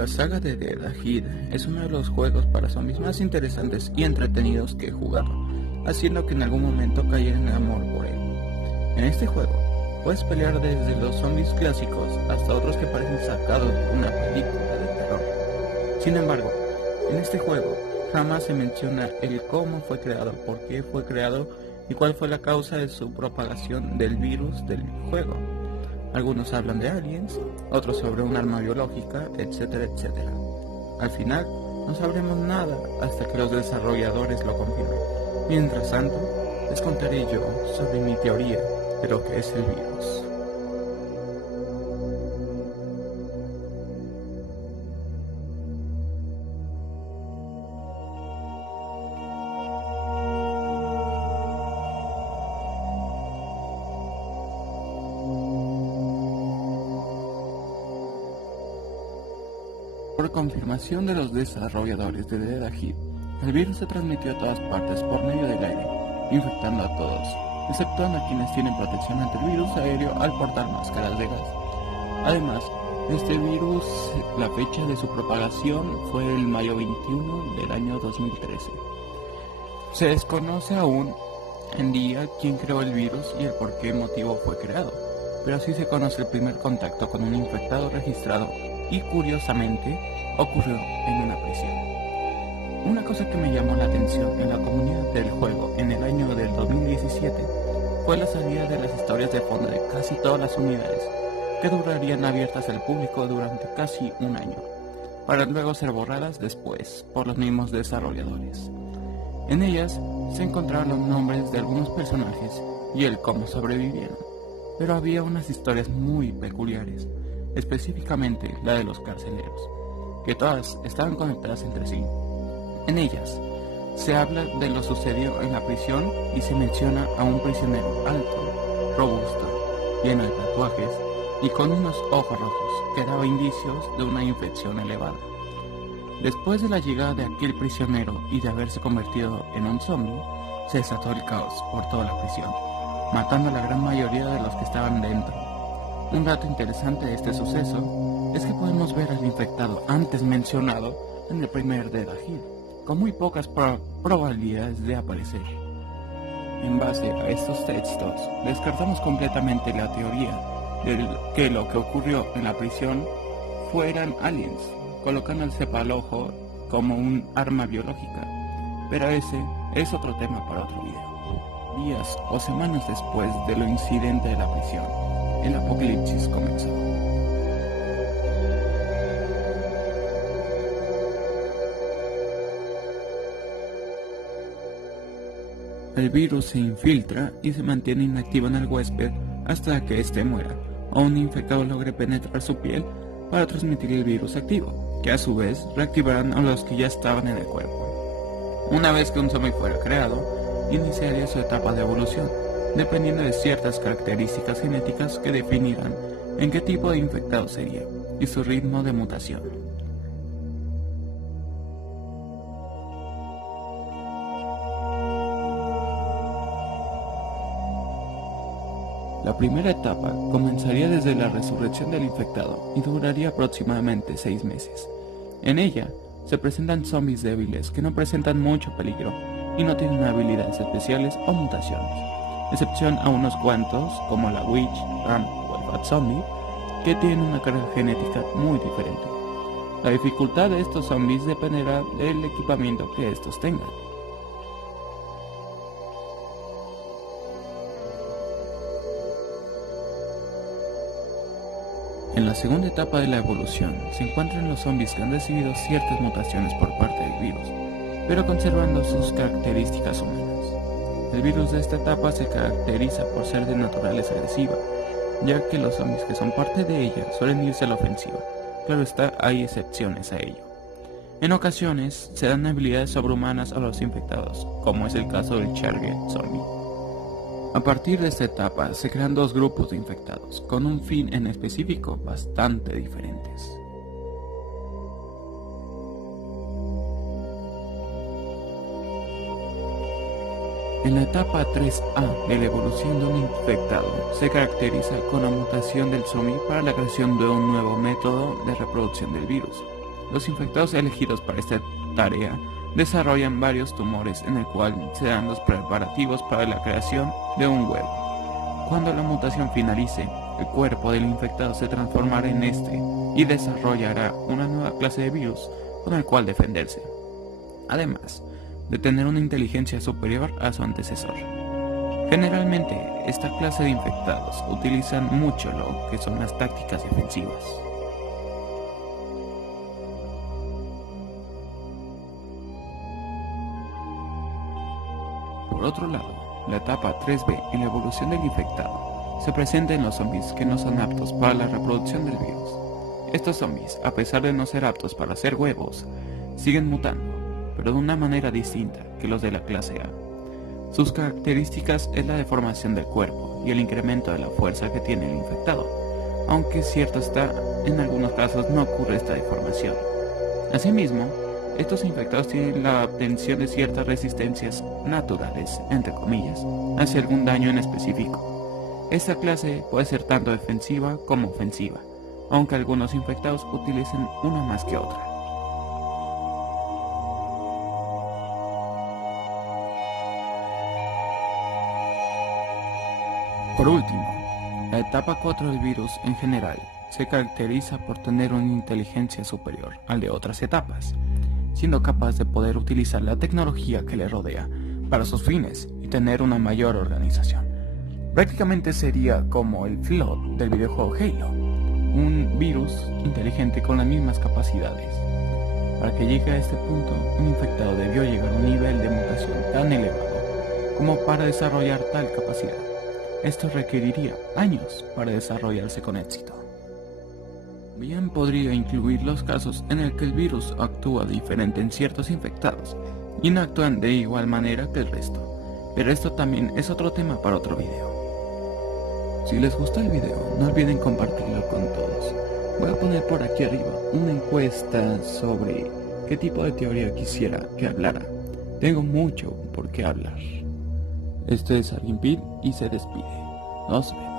La saga de Dead Ahead es uno de los juegos para zombies más interesantes y entretenidos que he jugado, haciendo que en algún momento cayera en amor por él. En este juego, puedes pelear desde los zombies clásicos hasta otros que parecen sacados de una película de terror. Sin embargo, en este juego jamás se menciona el cómo fue creado, por qué fue creado y cuál fue la causa de su propagación del virus del juego. Algunos hablan de aliens, otros sobre un arma biológica, etcétera, etcétera. Al final, no sabremos nada hasta que los desarrolladores lo confirmen. Mientras tanto, les contaré yo sobre mi teoría de lo que es el virus. Por confirmación de los desarrolladores de Dead Ahead, el virus se transmitió a todas partes por medio del aire, infectando a todos, exceptuando a quienes tienen protección ante el virus aéreo al portar máscaras de gas. Además, este virus, la fecha de su propagación fue el mayo 21 del año 2013. Se desconoce aún en día quién creó el virus y el por qué motivo fue creado, pero sí se conoce el primer contacto con un infectado registrado y curiosamente ocurrió en una prisión. Una cosa que me llamó la atención en la comunidad del juego en el año del 2017 fue la salida de las historias de fondo de casi todas las unidades, que durarían abiertas al público durante casi un año, para luego ser borradas después por los mismos desarrolladores. En ellas se encontraron los nombres de algunos personajes y el cómo sobrevivieron, pero había unas historias muy peculiares, específicamente la de los carceleros, que todas estaban conectadas entre sí. En ellas se habla de lo sucedido en la prisión y se menciona a un prisionero alto, robusto, lleno de tatuajes y con unos ojos rojos que daba indicios de una infección elevada. Después de la llegada de aquel prisionero y de haberse convertido en un zombie, se desató el caos por toda la prisión, matando a la gran mayoría de los que estaban dentro. Un dato interesante de este suceso es que podemos ver al infectado antes mencionado en el primer Dead Ahead, con muy pocas probabilidades de aparecer. En base a estos textos, descartamos completamente la teoría de que lo que ocurrió en la prisión fueran aliens, colocando el cepalojo como un arma biológica, pero ese es otro tema para otro video. Días o semanas después de lo incidente de la prisión, el apocalipsis comenzó. El virus se infiltra y se mantiene inactivo en el huésped hasta que éste muera, o un infectado logre penetrar su piel para transmitir el virus activo, que a su vez reactivarán a los que ya estaban en el cuerpo. Una vez que un zombie fuera creado, iniciaría su etapa de evolución, dependiendo de ciertas características genéticas que definirán en qué tipo de infectado sería y su ritmo de mutación. La primera etapa comenzaría desde la resurrección del infectado y duraría aproximadamente 6 meses. En ella se presentan zombies débiles que no presentan mucho peligro y no tienen habilidades especiales o mutaciones, excepción a unos cuantos como la Witch, Ram o el Fat Zombie, que tienen una carga genética muy diferente. La dificultad de estos zombies dependerá del equipamiento que estos tengan. En la segunda etapa de la evolución se encuentran los zombies que han recibido ciertas mutaciones por parte del virus, pero conservando sus características humanas. El virus de esta etapa se caracteriza por ser de naturaleza agresiva, ya que los zombies que son parte de ella suelen irse a la ofensiva. Claro está, hay excepciones a ello. En ocasiones se dan habilidades sobrehumanas a los infectados, como es el caso del Charget Zombie. A partir de esta etapa se crean dos grupos de infectados, con un fin en específico bastante diferentes. En la etapa 3A de la evolución de un infectado, se caracteriza con la mutación del zombie para la creación de un nuevo método de reproducción del virus. Los infectados elegidos para esta tarea desarrollan varios tumores en el cual se dan los preparativos para la creación de un huevo. Cuando la mutación finalice, el cuerpo del infectado se transformará en este y desarrollará una nueva clase de virus con el cual defenderse, además de tener una inteligencia superior a su antecesor. Generalmente, esta clase de infectados utilizan mucho lo que son las tácticas defensivas. Por otro lado, la etapa 3B en la evolución del infectado se presenta en los zombies que no son aptos para la reproducción del virus. Estos zombies, a pesar de no ser aptos para hacer huevos, siguen mutando, pero de una manera distinta que los de la clase A. Sus características es la deformación del cuerpo y el incremento de la fuerza que tiene el infectado, aunque cierto está, en algunos casos no ocurre esta deformación. Asimismo, estos infectados tienen la obtención de ciertas resistencias naturales, entre comillas, hacia algún daño en específico. Esta clase puede ser tanto defensiva como ofensiva, aunque algunos infectados utilicen una más que otra. Por último, la etapa 4 del virus en general se caracteriza por tener una inteligencia superior al de otras etapas, siendo capaz de poder utilizar la tecnología que le rodea para sus fines y tener una mayor organización. Prácticamente sería como el Flood del videojuego Halo, un virus inteligente con las mismas capacidades. Para que llegue a este punto, un infectado debió llegar a un nivel de mutación tan elevado como para desarrollar tal capacidad. Esto requeriría años para desarrollarse con éxito. Bien podría incluir los casos en el que el virus actúa diferente en ciertos infectados y no actúan de igual manera que el resto, pero esto también es otro tema para otro video. Si les gustó el video, no olviden compartirlo con todos. Voy a poner por aquí arriba una encuesta sobre qué tipo de teoría quisiera que hablara. Tengo mucho por qué hablar. Este es Alguien Pil y se despide. Nos vemos.